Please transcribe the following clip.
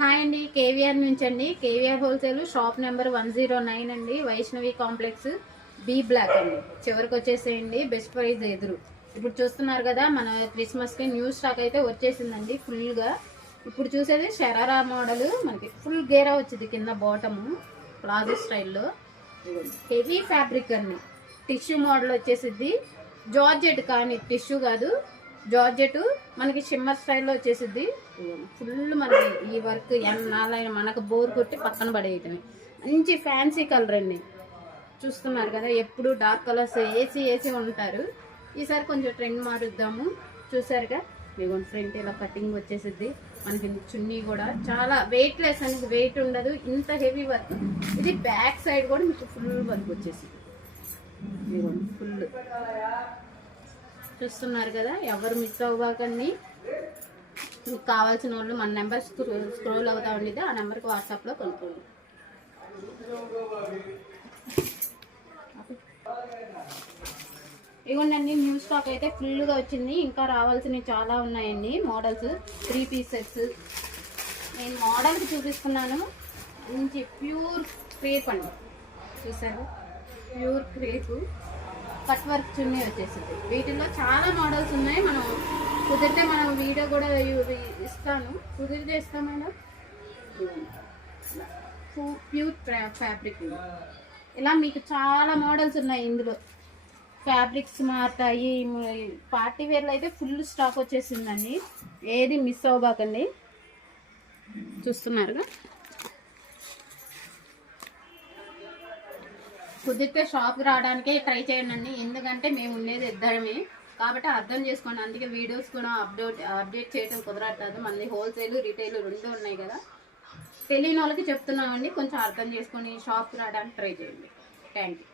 Hi అండి, కేవీఆర్ నుంచి అండి. కేవీఆర్ హోల్సేల్ షాప్ నెంబర్ 109 అండి, వైష్ణవి కాంప్లెక్స్, బి బ్లాక్ అండి. చివరికి వచ్చేసేయండి, బెస్ట్ ప్రైస్ ఎదురు. ఇప్పుడు చూస్తున్నారు కదా, మన క్రిస్మస్కి న్యూ స్టాక్ అయితే వచ్చేసిందండి ఫుల్గా. ఇప్పుడు చూసేది షరారా మోడల్, మనకి ఫుల్ గేరా వచ్చింది కింద బాటము ప్లాజో స్టైల్లో. హెవీ ఫ్యాబ్రిక్ అండి, టిష్యూ మోడల్ వచ్చేసిద్ది. జార్జెట్ కానీ టిష్యూ కాదు, జార్జెట్ మనకి షిమ్మర్ స్టైల్లో వచ్చేసిద్ది. ఫుల్ మనకి ఈ వర్క్ ఎన్నాళ్ళైనా మనకు బోర్ కొట్టి పక్కన పడేయటమే. మంచి ఫ్యాన్సీ కలర్ అండి. చూస్తున్నారు కదా, ఎప్పుడు డార్క్ కలర్స్ వేసి ఉంటారు. ఈసారి కొంచెం ట్రెండ్ మారుద్దాము. చూసారుగా, ఇదిగోండి ఫ్రంట్ ఇలా కటింగ్ వచ్చేసిద్ది. మనకి చున్నీ కూడా చాలా వెయిట్ లెస్ అనేది, వెయిట్ ఉండదు, ఇంత హెవీ వర్క్. ఇది బ్యాక్ సైడ్ కూడా మీకు ఫుల్ వర్క్ వచ్చేసింది. ఇదిగోండి ఫుల్ చూస్తున్నారు కదా, ఎవరు మిస్ అవ్వకండి. మీకు కావాల్సిన వాళ్ళు మన నెంబర్ స్క్రోల్ అవుతా ఉండేది, ఆ నెంబర్కి వాట్సాప్లో కొనుక్కోండి. ఇవ్వండి, న్యూ స్టాక్ అయితే ఫుల్గా వచ్చింది. ఇంకా రావాల్సినవి చాలా ఉన్నాయండి. మోడల్స్ 3 పీస్ సెట్స్ నేను మోడల్కి చూపిస్తున్నాను. మంచి ప్యూర్ క్రేప్ అండి, చూసారు, ప్యూర్ క్రేప్ కట్ వర్క్ చున్నీ వచ్చేసింది. వీటిల్లో చాలా మోడల్స్ ఉన్నాయి. మనం కుదిరితే మనం వీడియో కూడా ఇస్తాను, కుదిరితే ఇస్తాం మేడం. ప్యూర్ ఫ్యాబ్రిక్ ఇలా మీకు చాలా మోడల్స్ ఉన్నాయి. ఇందులో ఫ్యాబ్రిక్స్ మారుతాయి. పార్టీ వేర్లో అయితే ఫుల్ స్టాక్ వచ్చేసిందండి, ఏది మిస్ అవ్వబాకండి. చూస్తున్నారుగా, కుదిరితే షాప్కి రావడానికే ట్రై చేయండి, ఎందుకంటే మేము ఉండేది ఇద్దరమే కాబట్టి అర్థం చేసుకోండి. అందుకే వీడియోస్ కూడా అప్డేట్ చేయడం కుదరట్లేదు. మనది హోల్సేల్ రిటైల్ రెండు ఉన్నాయి కదా, తెలియని వాళ్ళకి చెప్తున్నామండి. కొంచెం అర్థం చేసుకొని షాప్కి రావడానికి ట్రై చేయండి. Thank you.